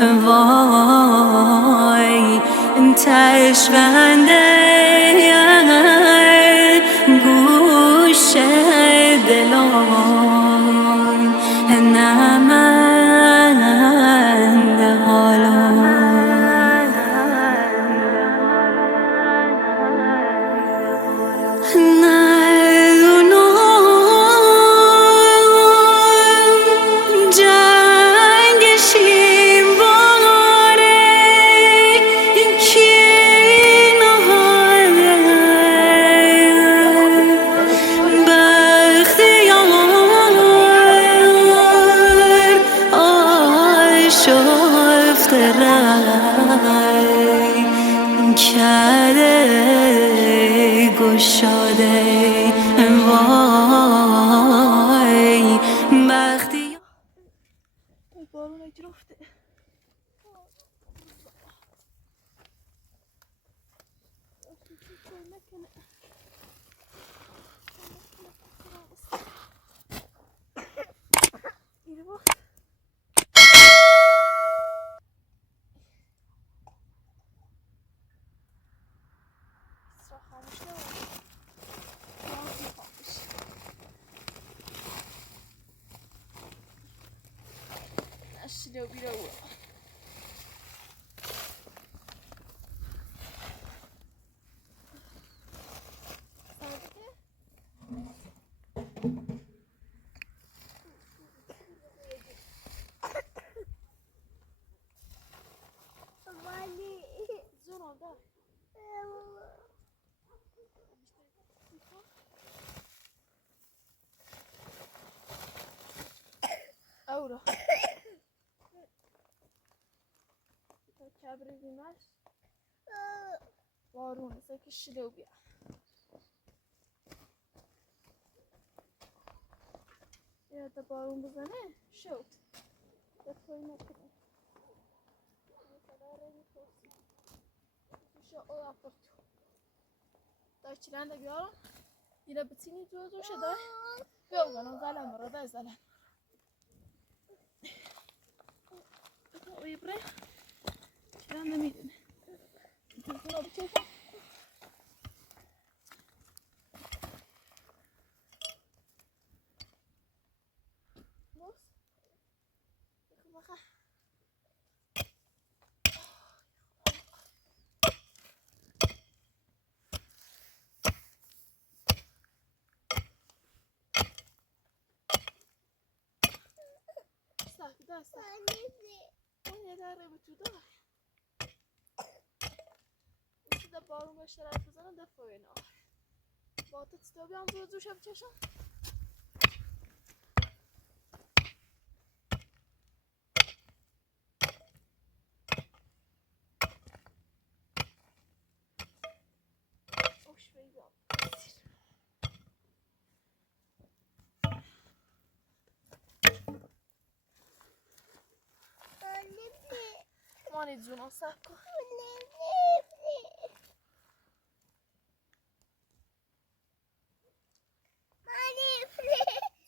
وای تشونده گوش دلان نمند حالان ندونم جنگشیم باره کی نهاده بختیار آشفته رای کرده گشاده وای بختی بارون گرفته Şilo bile o. Ahora. Kabri bilmez. Varun, sanki şilo bile. Ya da barun buzane, şut. Da koyma kırı. Mesela rengi koysun. Şu o yaptı. Da içinden de bir ara. Yine bitini tutuyor şey da. Yok lan o zaten var, o da zaten. O ibre. İçinden de miydin? Bunu bir çekin. Bos. Bakın. Dasta. Anne dare butuda. İşte de barun başlar kızana da foyna. Batı tabi am zozu şapçaşam. Hoş beyza. Mani Juno sacco.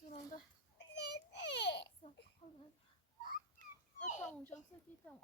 Juno da. Tamam, çok iyi tamam.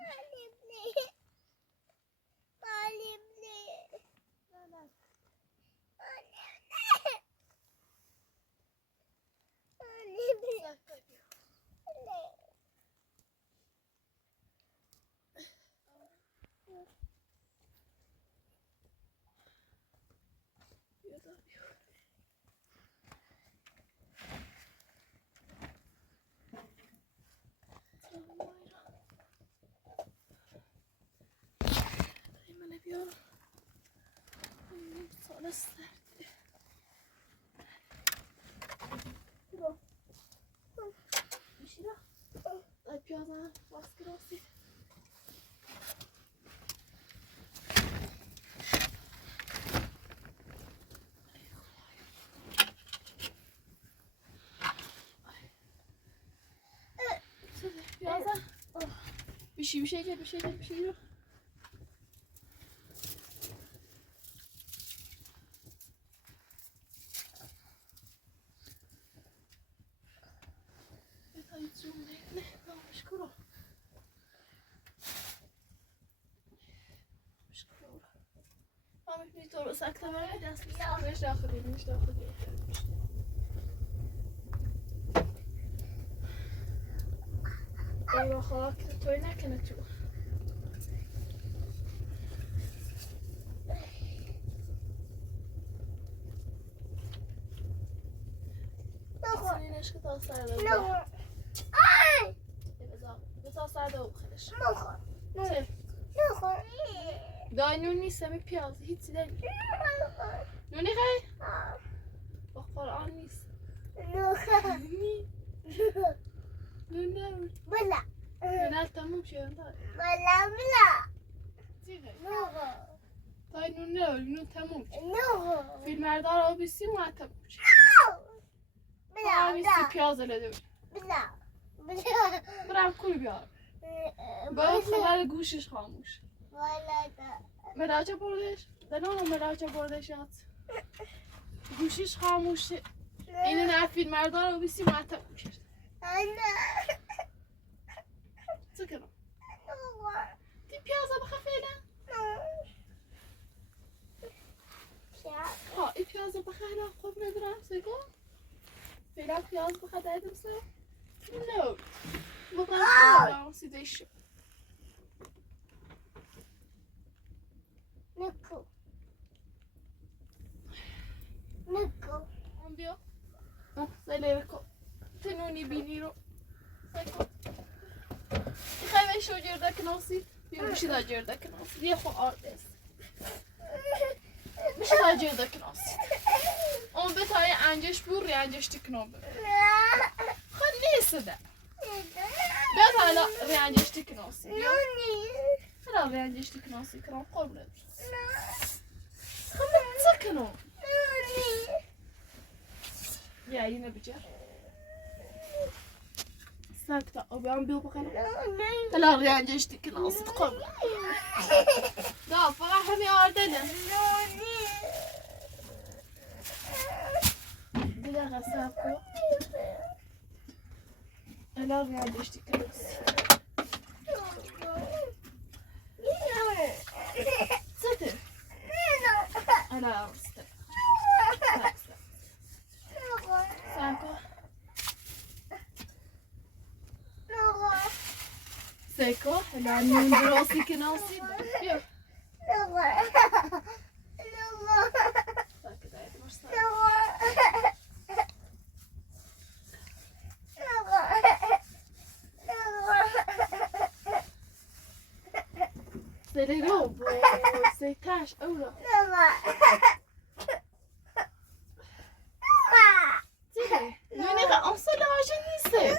Hemen yapıyorum. Sonra serdi. Bir şey daha. Ay piyadan baskı olsun. Piyadan. Bir şey yok. میتونی تو رو سکته برای دست بسیارش داخلی نیش داخلی ایوه خاک توی نکنه تو سنینش که تا سر داره بذار سر داره بخیرش دای نون نیست همه پیاز هیچی داری نونی خیلی؟ با قرآن نیست نون نمون نون تموم شد چی خیلی؟ دای نون نمون نون تموم شد فیلم مردار آبی سی ماه تموم شد آبی سی پیاز لده برم کوی بیار باید خبر گوشش خاموش مراجع بردش دنانو مراجع بردش یاد گوشش خاموشه اینو نه فیلم مردار رو بیسی معتب کرد چه کنم دی پیازه بخوا فعلا ها این پیازه بخوا هلا خوب ندارم سیگو فعلا پیاز بخوا دایدم سه نو بخوا سیده شو نکو هم بیا سلیره کن تنونی بینی رو سیکن میخوای بشو جردک ناسی بیا بشی دا جردک ناسی یه خو آردست بشی دا جردک ناسی اون بتای انجش بور رنجش تکنون ببر خود نیست ده بیاد حالا رنجش تکناسی بیا حالا رنجش تکناسی کنم قربونت خب سکنم بیا اینه بجر ساکتا ابي عم بيو بخنا هلا ريانجش تكناصي تقوم دا فقط همي آردنه دلا غساكو هلا ريانجش تكناصي ستر هلا ستر ساكو سيكو هلا نون براسي كناسي بيو ساكت عادي مش ساكت سيليرو سيتاش أولا تيجي نوني غا أنصلا عشان نيسي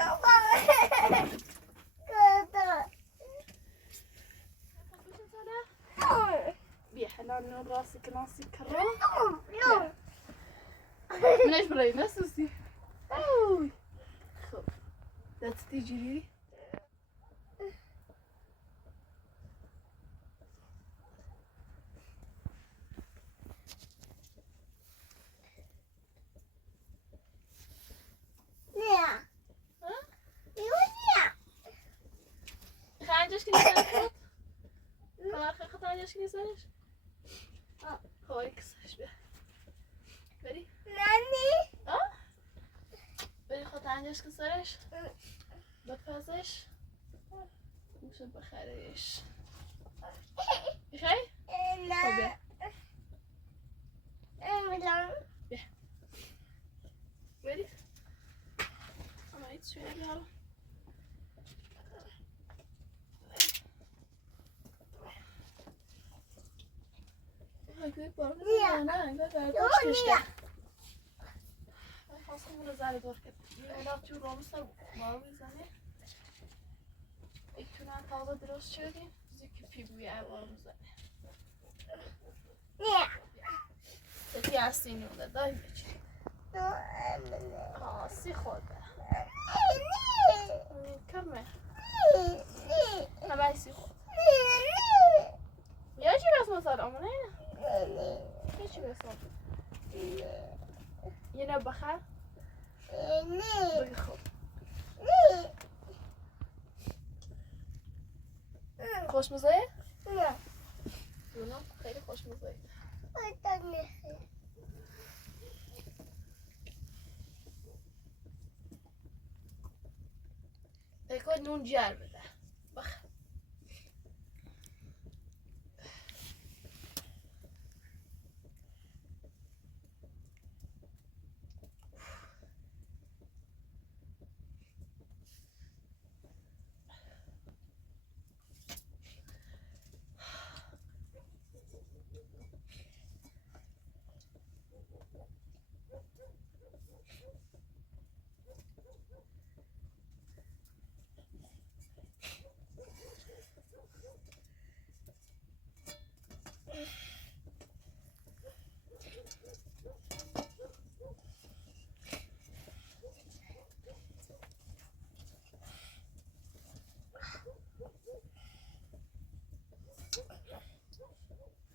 بيحلال راسك ناسي كرم من ايش براي نسوسي اوي خب لا تيجي خارجش كني سالفت خارجش كني سالش خواهیکسش بیا بری؟ نانی بری خود انجش کسرش بپزش میشه بخریش میخوای؟ خب بیا بیا بری؟ اما هیچ شویه بیارم Hadi bakalım. Ne? Güzel. Başka işte. Aslında bunu zaten doğru ki. Yine atıyor olmuşlar. Mavi zane. İlk tane taze biraz çözdüm. Zeki pibu ya varmış zane. Ne? Dedi yasin yolda da hiç. Asi khoda. Kame. Ama asi khoda. Ya چی بس مثلا اما نه چی بس یه نه بخر بگی خوب خوشمزه؟ نه خیلی خوشمزه بکن نون جر بده بخ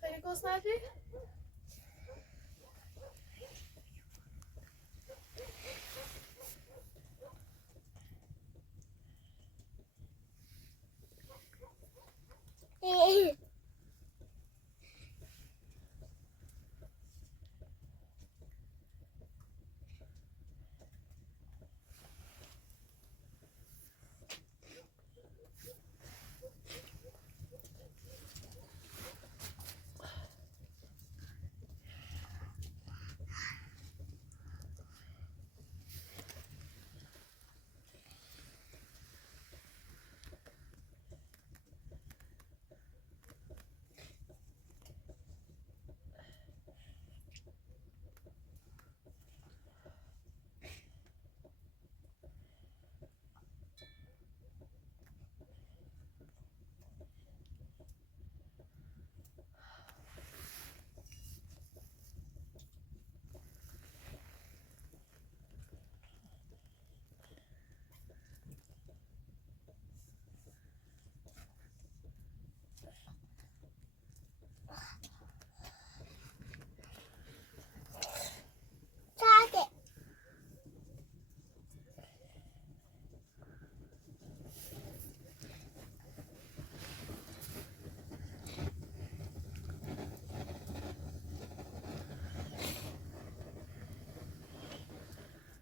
خیلی گسنگی؟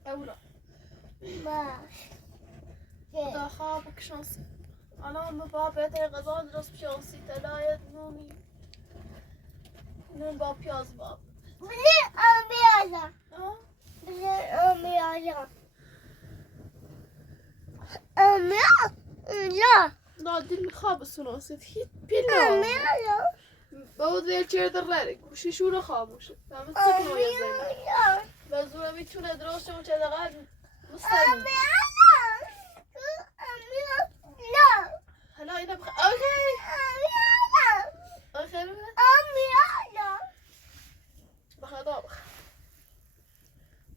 اورا دا خوابك شانسي انا ام بابا تي غزال درس بشانسي تلايت نوني نون باب بياز باب ها لا دي الخاب سناسيت هيت بيلا بود ویل چیر در رده گوشیشو رو خاموشه فهمت سکنو یه زنه بزوره میتونه درست شما چه دقیقه مستقیم هلا اینا اوکی اوکی بخدا بخ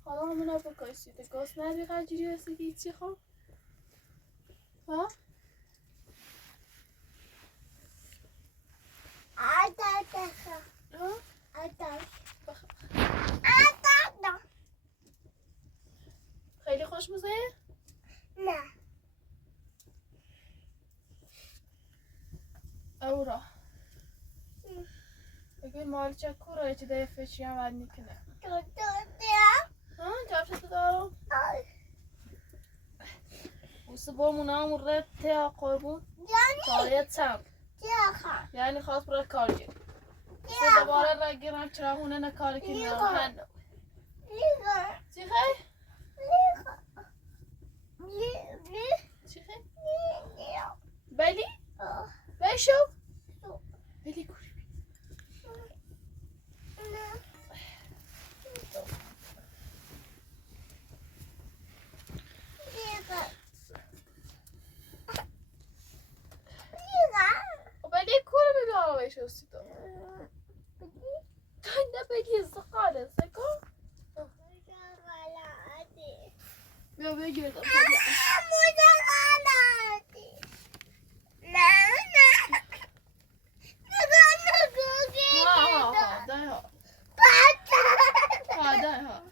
حالا همون رو بکایسید گاز ندی قجری رسیدی چی خواه ها خیلی خوش موزه؟ نه اورا بگوی مال چکورا چه ده فشی هم ود میکنه ها جاب شده دارم بوسه بامونه همون رد تیا قربون تاریت سم یعنی خواست برای کار گیر سه دوباره را گیرم چرا هونه نکاری کنی هنو چی خیلی؟ چی خیلی؟ بلی؟ بشو؟ بلی کوری بلی کوری بگو آقا بشو سی تو نه بلی زقاله سکا بیا بگیر دم ها ده ها ها ده ها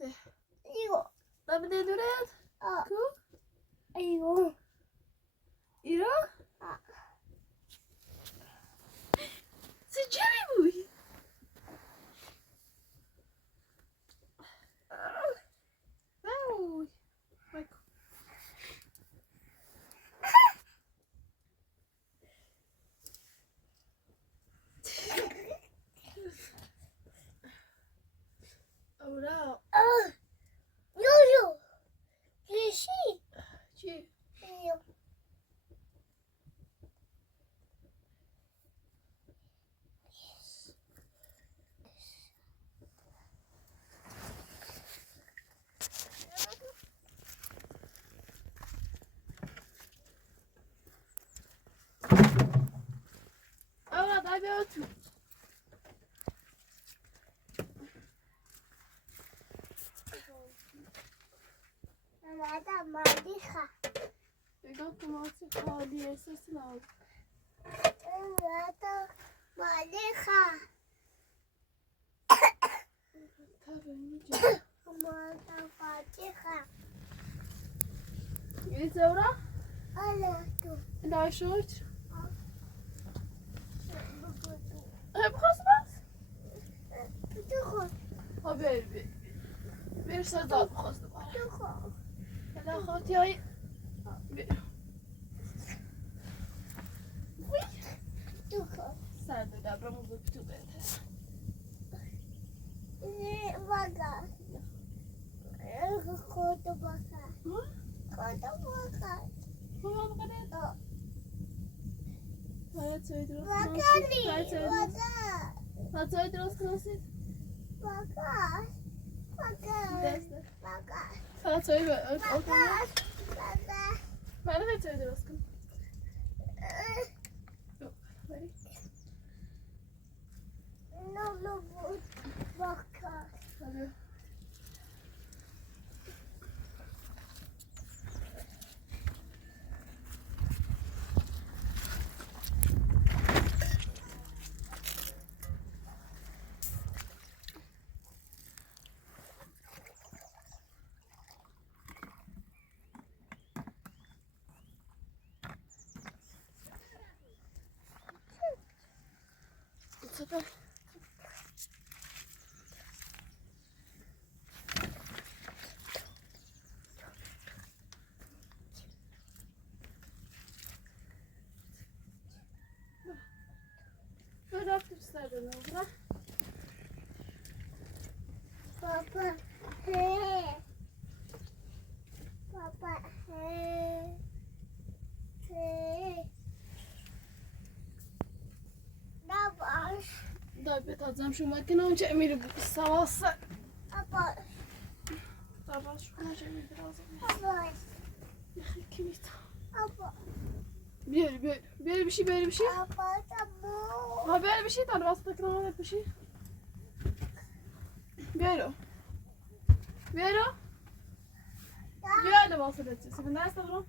بده ایو بده دورت کو ایو ایرا سجلی بوی اوی بکو اورا یو یو کشی چی ایو اورا دای بیا تو مادر مادیخا بگاه توماتی خالیه سسی لازم مادر مادیخا تابه اینجا مادر مادیخا یه زورا آلا تو دای شوچ بگو بخواست بس تو خود ها بیر بیر سرداد بخواست باره تو خود بلا خواهدی های بیر تو خود سرد دبرمو بکتو بهتر بگا خودتو بگا خودتو بگا بابا بقدر باید سوی درست بگا کناسید باید سوی درست بگا باید سوی درست کناسید بگا بگا دسته بگا فقط سوی باید بگا باید سوی درست کن بری نو بود بگا بری سپر رفتیم سر دنیا پاپا هی پاپا هی هی نباش دای بتازم شما که نه چه میره سواسه نباش طبعا شما چه میره درازم نباش کی میتا نباش بیاری بشی نباش ها بیاری بشی تا واسه تکرار بشی بیارو بیا لباس بچه سیبن دست دارم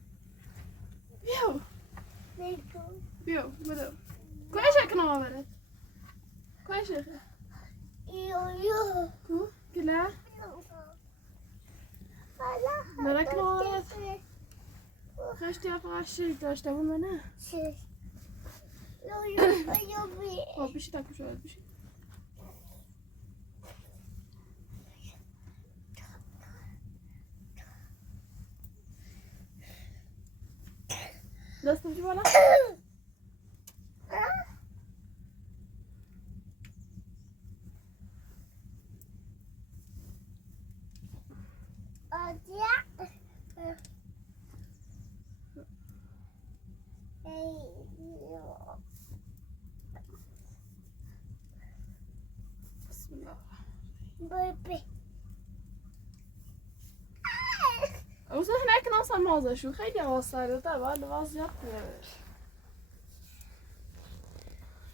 بیو بدو کجا کنم بره کجا یو کو کلا برا کنم خشتی افغاشی داشته بود منه بشی تا کجا بشی دست بشی بالا بسم الله ببی اوزه هناك ناصر مازه شو خیلی آسایده تا بعد وضعیت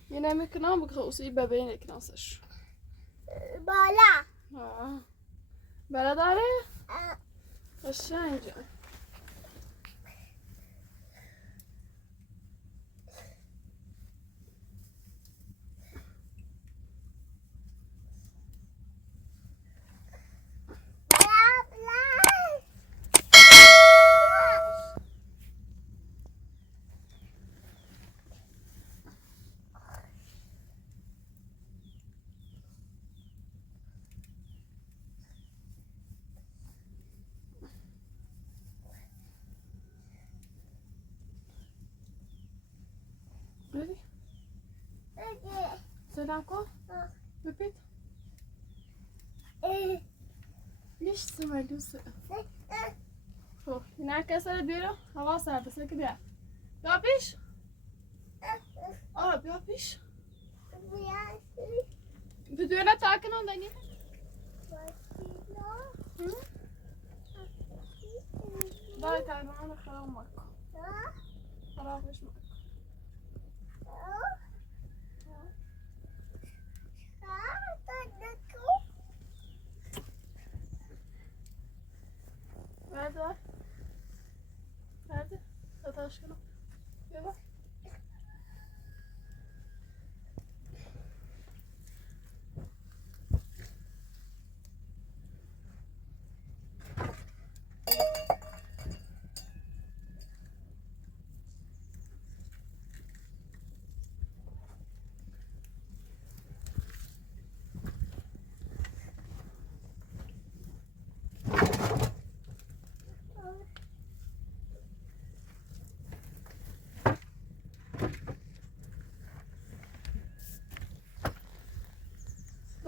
یه نمیکنم بخوصی ببینک ناسش بالا بله داره قشنگه سلام کن بپید نیش سمالوسه خب این کسر بیرو هوا سرده سکه بیا بیا پیش بیا پیش بدونه تاکنم دنی دای تایمان خراب مکن خرابش مکن برده تاتاش کنم بیا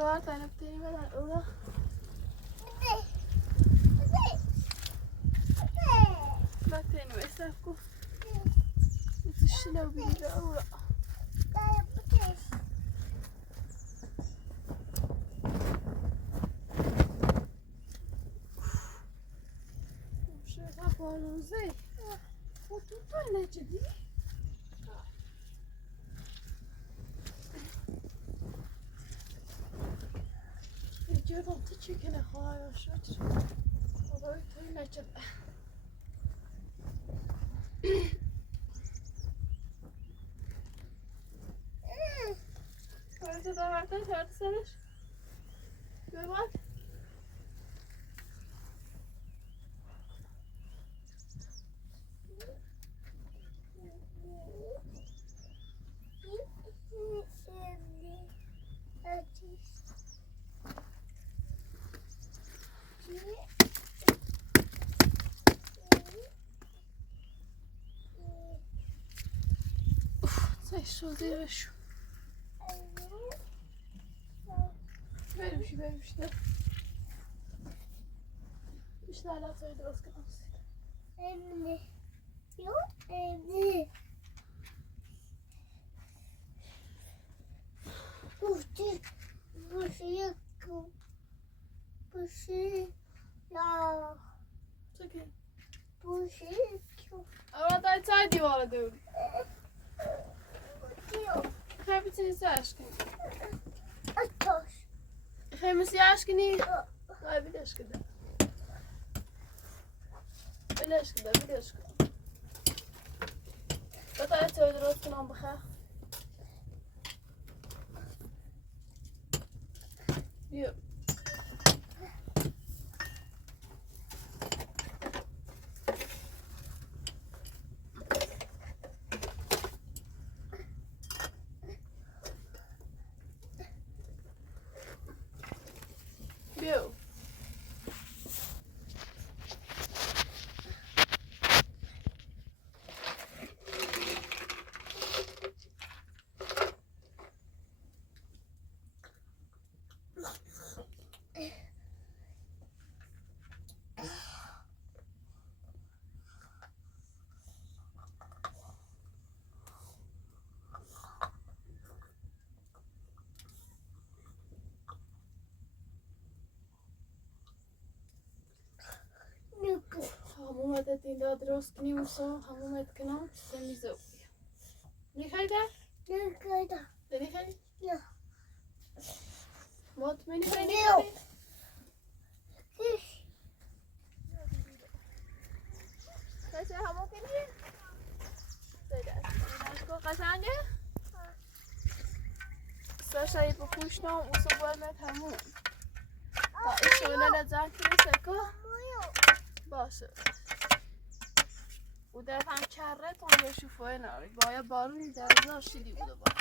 دار تنه بتنی بدن اولا بتنی بسف کن بتشتلو بيجا اولا شايفها بالون زي وتوتو هنا جدي Gördüm de çekene hayır şaşır. Orayı tüyleyeceğim. Orada da var da şartı sarış. Gör bak. Şurada şu. Vermiş de. İşte hala sayıda az kalmış. Evli. Yok evli. Bu şey ya. Çekil. Bu şey çok. Orada çay divara diyorum. Hepsini aşkın. Atos. Hepsi aşkın iyi. Ay bir aşkın. Bir aşkın. Bata çay divara kanam bakha. Yok. Bill. همومت این داد درست کنیم و سو همومت کنم تمیزه میخوای ده؟ نکردم. داری خیلی؟ نه. مطمئنی خیلی نه. خیلی؟ کسی همون کنی؟ داشتگاه قشنگه؟ ساشایی بپوشنم و سو برمت همون تا این شونه نزد کنی سکو باشه و در هم کره تا شوفای نارید باید بارونی در ازا شدی بوده با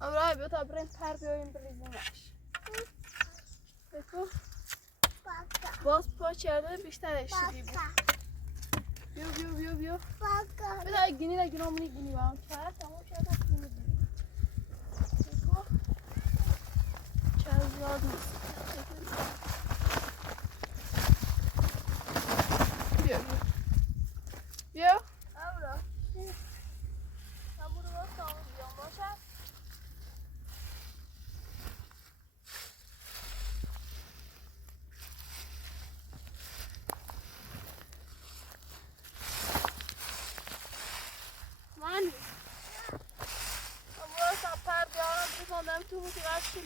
ابرای بیا تا بریم پر بیاییم بریزیمش کو Baka. باز پا کرده بیشتر شدی بود. Baka. بیا Baka. بذار گینی نگیرم اونی گینی با هم کرد تمام شد از گینی گینی کو چند زیاد نیست بیا Abla. من برو باز تمام بیام باشد من برو سپر بیارم بزندم تو بودی وقتی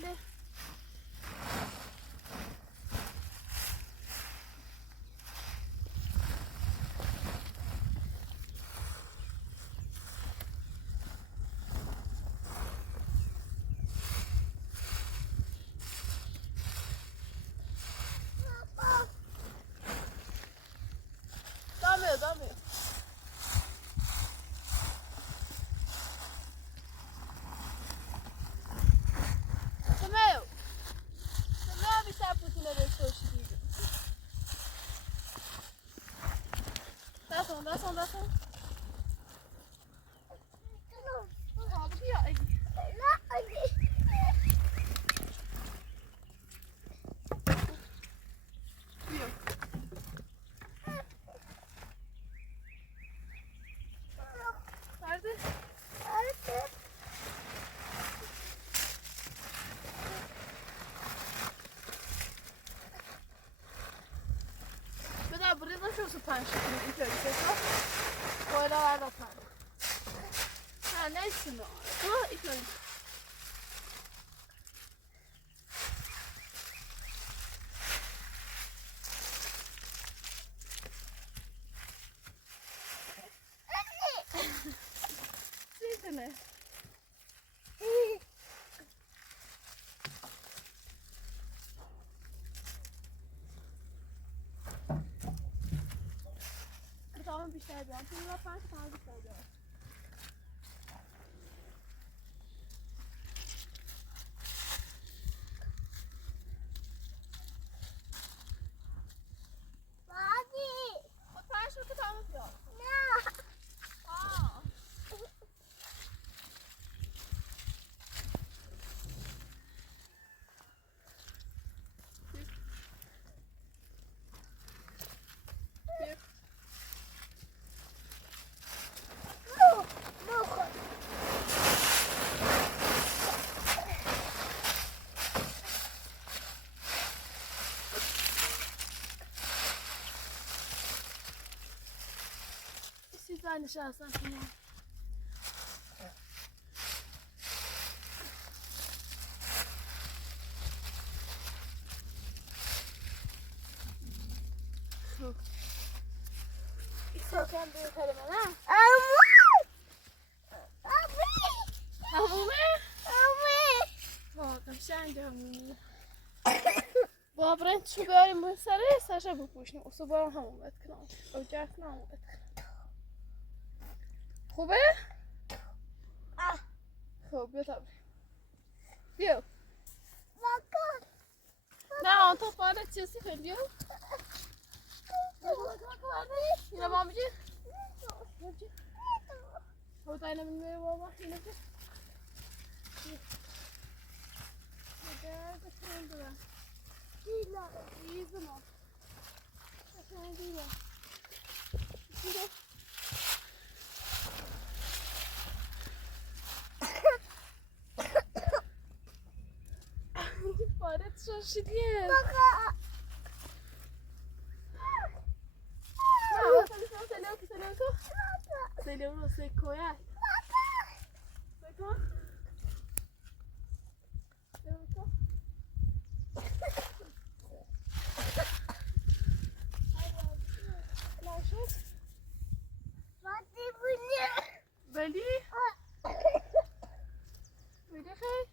دامه Semeo mi sa putina del socialismo. Dasson. Ha bu ya. Yok. Nerede? Beda buraya da şurası panşır. İlk önce böyle var da pan. Ha neyse ne? Bu ilk önce. Sesine. Tamam bir şey yapalım. Şimdi yaparsak tamam bir şey yapalım. Panşır ki tamam yapalım. Aa. Sizden nişansın tamam. İsterken büyük elime ha? همومه؟ با قشنگ همومه با برنج شو بیاریم باید سره سرشه بپوشنیم اصلا باید همون بد کنم او جفت همون بد کنم خوبه؟ خب بیا تا بیا نه آن تا فارد چیزی خیلی اینه مامی جی؟ خب تا اینه بنیمه بابا اینه جی؟ Nerede kırıldılar? Değiller. İyi zaman. Efendim değiller. Şimdi. Faret şaşırıyor. Baka. Seleuco. Secoia. Seco. Seleuco. Vali? Vali خیر؟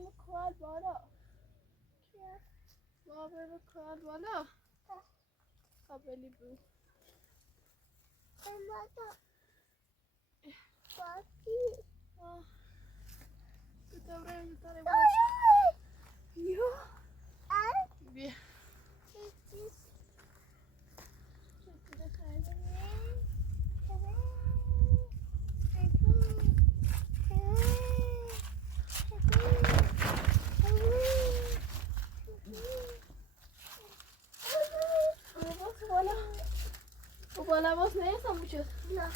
بریم کار بالا. ما بریم کار بالا. قبلی بود. Kita بریم بتره باش. یو. بیا. بالا باز نیستم موچه. نه.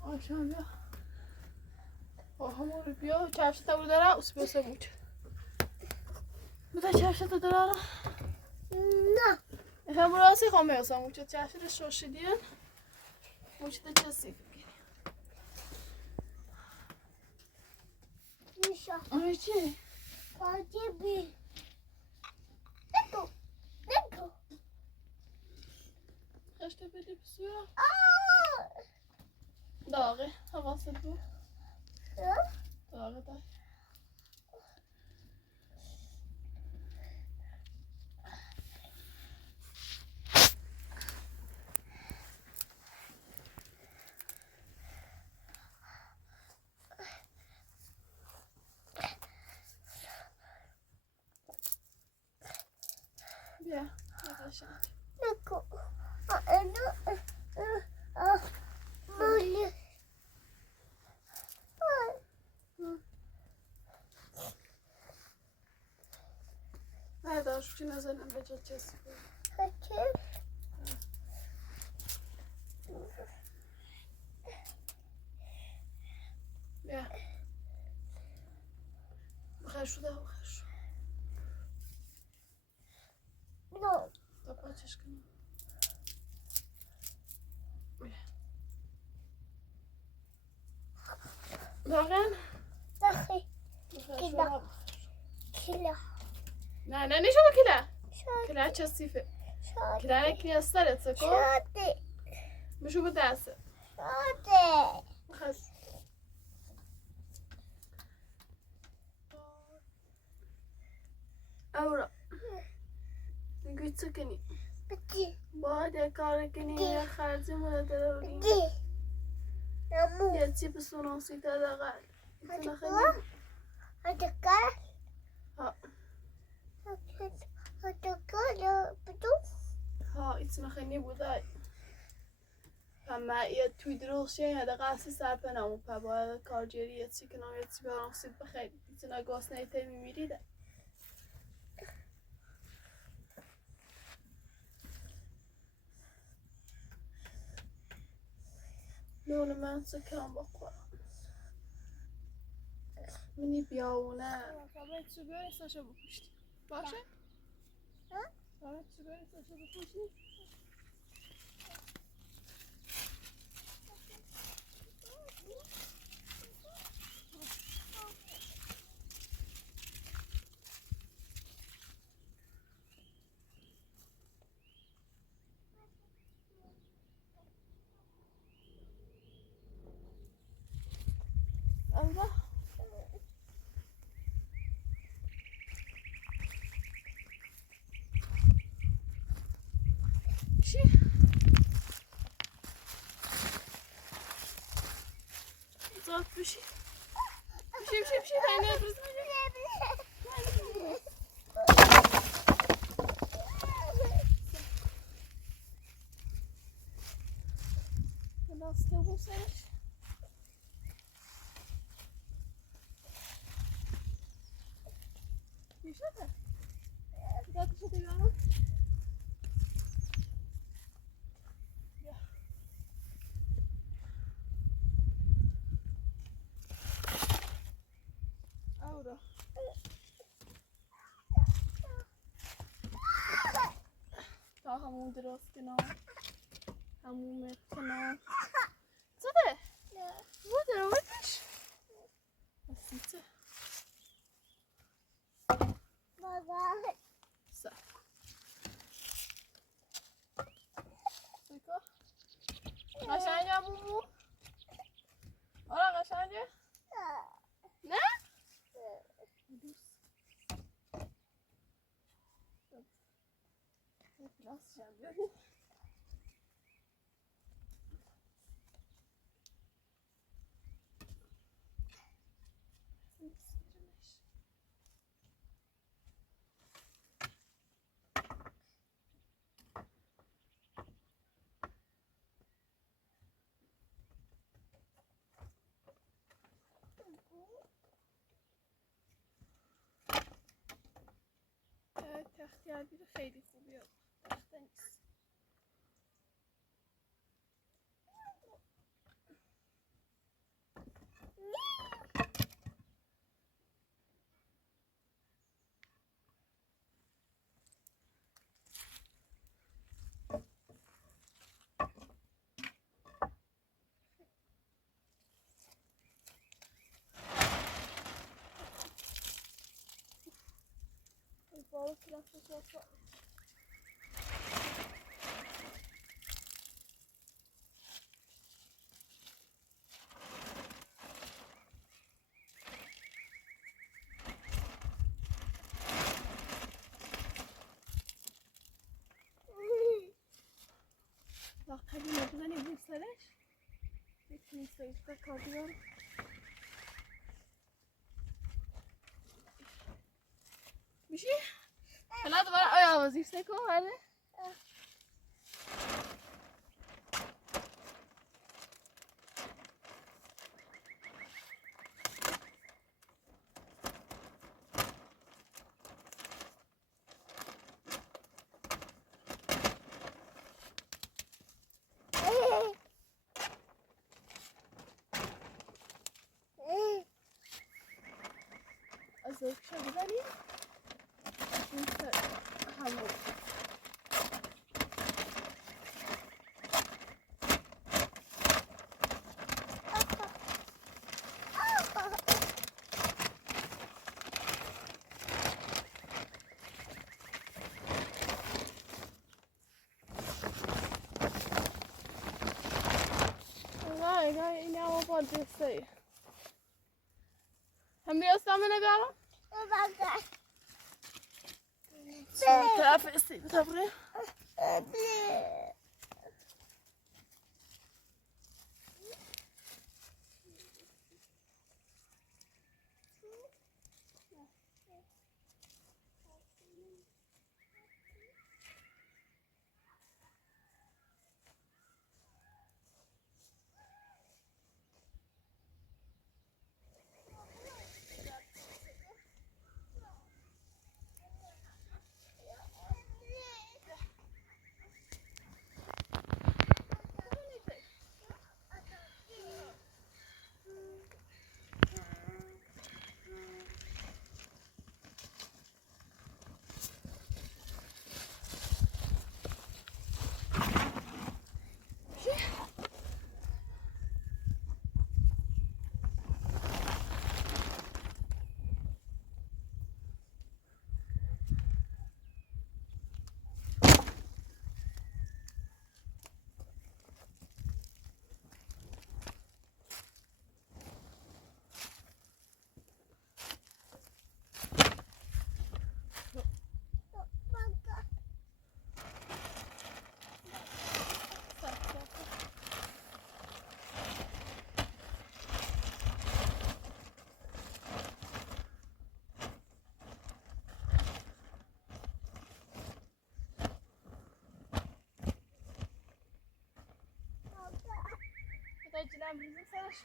آشان بیا. همون رو بیا. چرشتا بود داره. اس بیاسه موچه. بوده چرشتا داره. نه. افهم براسی خواهم بیاسم موچه. چرشتا شوشی دیون. موچه ده چه سیف بگیری. میشه. آره چی؟ پاتی بی. نگو. نگو. خشته بدی بسیار. داغه. حواست بود. داغه داغه. بیا. نقاشم. نگو. مولی. نه داشت چی نزنم به جا چیزی بود. بیا. بخیر شده بخیر شد. نه. تا پاچش کنم. بیا. داغن؟ داخل. بخیر کلا. شده. کلا. نه نه نیشو با کلا. شاده. کلا چه سیفه. شاده. کلا نکنی از سرت سکو. شاده. بشو به دسته. شاده. بخیر. اورا. نگوی چه کنی؟ بگی. باید کار کنی یا خرجی مدت رو بگیم. بگی. نمو. یه چی بسونم سیتا دقل. ایتنا خیلی هدکار. هدکار. ها هدکار بدو. ها ایتنا خیلی بوده. اما یه توی دروغ یا دقیقه سرپه نمو پا باید کارجری یه چی کنم یه چی برام سید بخیر. ایتنا گاز نیته میمیریده. نون من سکرم بخورم. منی بیاونه. باید سوگاه استاشو بپوشتی. باشه؟ باید سوگاه استاشو بپوشتی؟ الله چی؟ زاد بشی بشی تنه روز دسته بود سرش میشه ده؟ دادشو دیگرم اورا تا همون درست کنم همون مرد کنم co ty? Wodę robisz? Właściwie. سکا قشنگه بومو آره قشنگه نه دوست تختی عبیر خیلی خوبیه تخته نیست بالا کلاس واسه وقتی نمیدونی بوسرش میتونی سایت کار بیارم میشی؟ حالا دوباره آیا وظیف سکو هره؟ از دکشا بزنیم این سر همون نه این هم با دسته هم بیاستم نگارم طرف استیل تبره جلم ریزی سرش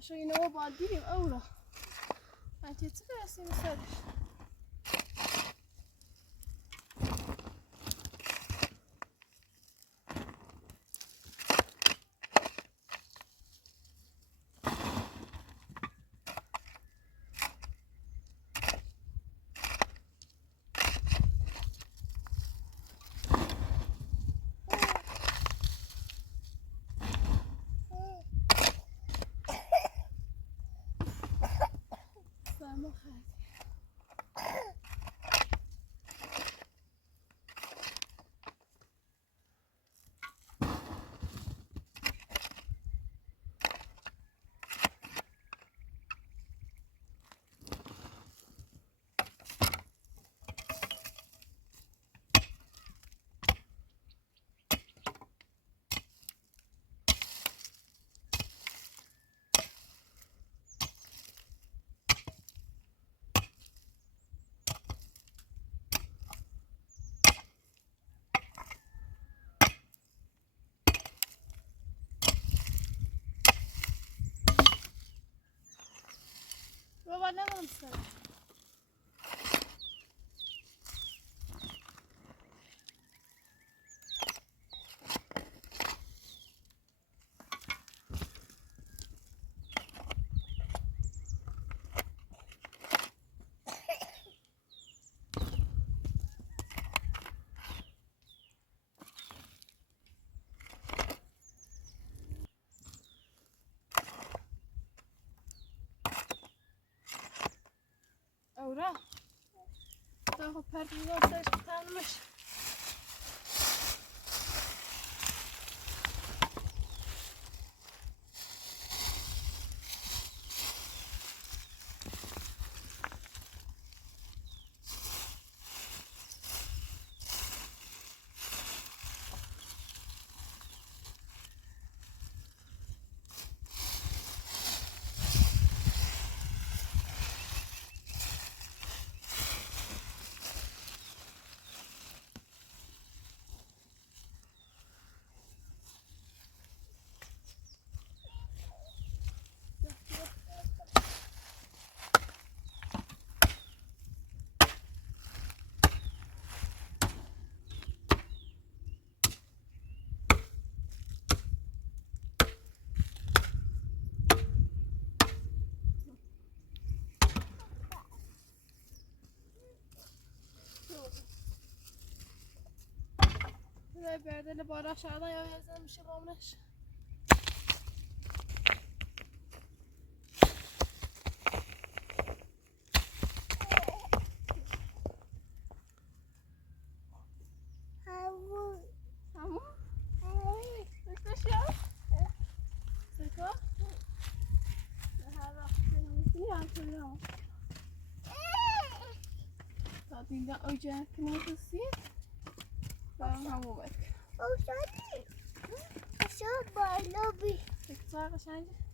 شو اینو با دیدیم اورا انتی چه رسیم سرش سلام خیلی بابا نمام سرش اورا تا خب پرتیزان سرش بتنمش بردل بارا شاده یا یزن میشه بامنش همون بسش یا سکا به هر وقت میتونی همطوری هم تا دیگه اوجه کنی کسی برام همون بکن او شادی شو بالا بی تکتار قشنگه